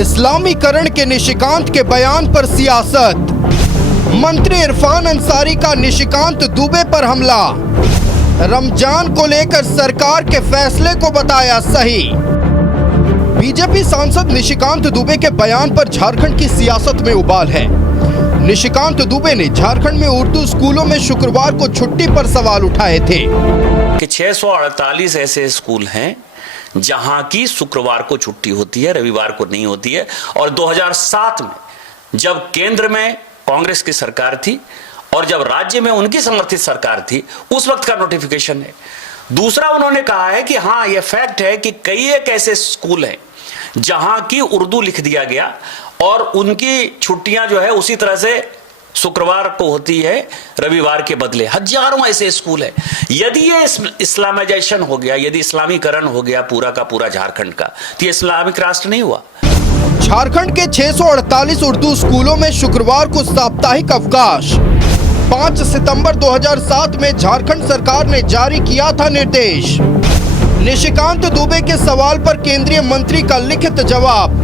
इस्लामीकरण के निशिकांत के बयान पर सियासत। मंत्री इरफान अंसारी का निशिकांत दुबे पर हमला। रमजान को लेकर सरकार के फैसले को बताया सही। बीजेपी सांसद निशिकांत दुबे के बयान पर झारखंड की सियासत में उबाल है। निशिकांत दुबे ने झारखंड में उर्दू स्कूलों में शुक्रवार को छुट्टी पर सवाल उठाए थे कि 648 ऐसे स्कूल हैं जहां की शुक्रवार को छुट्टी होती है, रविवार को नहीं होती है। और 2007 में जब केंद्र में कांग्रेस की सरकार थी और जब राज्य में उनकी समर्थित सरकार थी, उस वक्त का नोटिफिकेशन है। दूसरा, उन्होंने कहा है कि हाँ, यह फैक्ट है कि कई एक ऐसे स्कूल हैं जहां की उर्दू लिख दिया गया और उनकी छुट्टियां जो है उसी तरह से शुक्रवार को होती है, रविवार के बदले। हजारों ऐसे स्कूल हैं। यदि ये इस्लामाइजेशन हो गया, यदि इस्लामीकरण हो गया पूरा का पूरा झारखंड का, तो ये इस्लामिक राष्ट्र नहीं हुआ। झारखंड के 648 उर्दू स्कूलों में शुक्रवार को साप्ताहिक अवकाश। 5 सितंबर 2007 में झारखंड सरकार ने जारी किया था निर्देश। निशिकांत दुबे के सवाल पर केंद्रीय मंत्री का लिखित जवाब।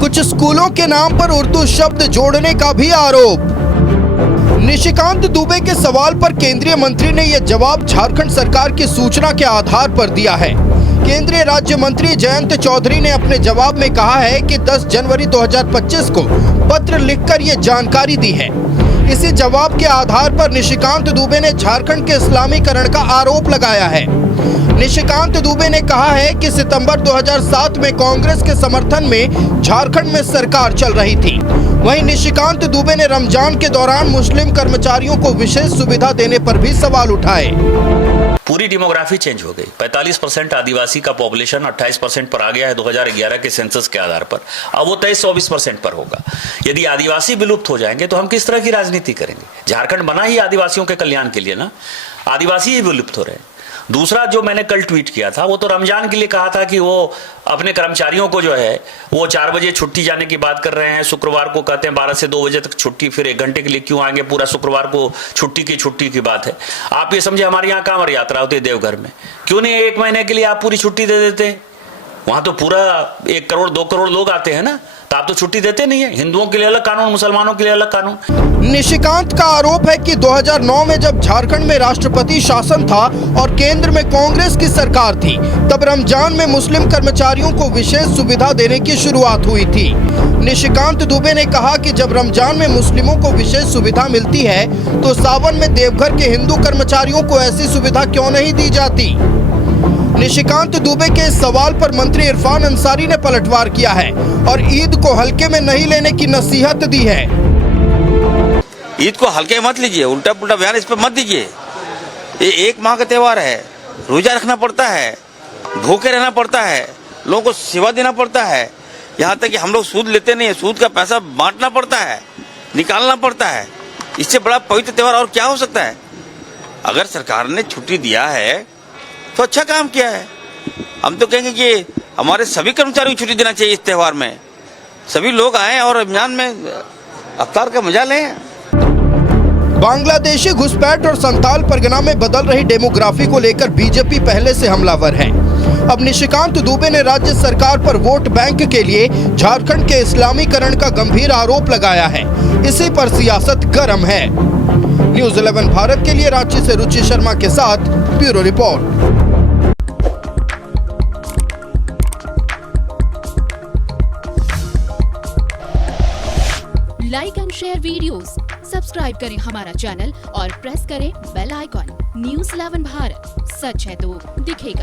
कुछ स्कूलों के नाम पर उर्दू शब्द जोड़ने का भी आरोप। निशिकांत दुबे के सवाल पर केंद्रीय मंत्री ने यह जवाब झारखंड सरकार की सूचना के आधार पर दिया है। केंद्रीय राज्य मंत्री जयंत चौधरी ने अपने जवाब में कहा है कि 10 जनवरी 2025 को पत्र लिखकर ये जानकारी दी है। इसी जवाब के आधार पर निशिकांत दुबे ने झारखंड के इस्लामीकरण का आरोप लगाया है। निशिकांत दुबे ने कहा है कि सितंबर 2007 में कांग्रेस के समर्थन में झारखंड में सरकार चल रही थी। वहीं निशिकांत दुबे ने रमजान के दौरान मुस्लिम कर्मचारियों को विशेष सुविधा देने पर भी सवाल उठाए। पूरी डेमोग्राफी चेंज हो गई। 45% आदिवासी का पॉपुलेशन 28% पर आ गया है 2011 के सेंसस के आधार पर। अब वो 23-24% पर होगा। यदि आदिवासी विलुप्त हो जाएंगे तो हम किस तरह की राजनीति करेंगे? झारखंड बना ही आदिवासियों के कल्याण के लिए ना। आदिवासी ही विलुप्त हो रहे हैं। दूसरा, जो मैंने कल ट्वीट किया था, वो तो रमजान के लिए कहा था कि वो अपने कर्मचारियों को जो है वो 4 बजे छुट्टी जाने की बात कर रहे हैं। शुक्रवार को कहते हैं 12 से 2 बजे तक छुट्टी, फिर 1 घंटे के लिए क्यों आएंगे? पूरा शुक्रवार को छुट्टी की बात है। आप ये समझे, हमारे यहाँ कांवड़ यात्रा होती है देवघर में, क्यों नहीं 1 महीने के लिए आप पूरी छुट्टी दे देते? वहां तो पूरा 1 करोड़ 2 करोड़ लोग आते हैं ना, तो आप तो छुट्टी देते नहीं है। हिंदुओं के लिए अलग कानून, मुसलमानों के लिए अलग कानून। निशिकांत का आरोप है कि 2009 में जब झारखंड में राष्ट्रपति शासन था और केंद्र में कांग्रेस की सरकार थी, तब रमजान में मुस्लिम कर्मचारियों को विशेष सुविधा देने की शुरुआत हुई थी। निशिकांत दुबे ने कहा कि जब रमजान में मुस्लिमों को विशेष सुविधा मिलती है तो सावन में देवघर के हिंदू कर्मचारियों को ऐसी सुविधा क्यों नहीं दी जाती? निशिकांत दुबे के इस सवाल पर मंत्री इरफान अंसारी ने पलटवार किया है और ईद को हल्के में नहीं लेने की नसीहत दी है। ईद को हल्के मत लीजिए, उल्टा पुल्टा बयान इस पर मत दीजिए। ये 1 माह का त्यौहार है, रोजा रखना पड़ता है, भूखे रहना पड़ता है, लोगों को सेवा देना पड़ता है। यहाँ तक कि हम लोग सूद लेते नहीं है, सूद का पैसा बांटना पड़ता है, निकालना पड़ता है। इससे बड़ा पवित्र त्यौहार और क्या हो सकता है? अगर सरकार ने छुट्टी दिया है तो अच्छा काम किया है। हम तो कहेंगे कि हमारे सभी कर्मचारियों को छुट्टी देना चाहिए इस त्यौहार में। सभी लोग आए और रमजान में अफ्तार का मजा लें। बांग्लादेशी घुसपैठ और संथाल परगना में बदल रही डेमोग्राफी को लेकर बीजेपी पहले से हमलावर है। अब निशिकांत दुबे ने राज्य सरकार पर वोट बैंक के लिए झारखंड के इस्लामीकरण का गंभीर आरोप लगाया है। इसी पर सियासत गर्म है। न्यूज़ 11 भारत के लिए रांची से रुचि शर्मा के साथ bureau report. Like and share videos, subscribe करें हमारा चैनल और प्रेस करें बेल आइकॉन। न्यूज़ 11 भारत, सच है तो दिखेगा।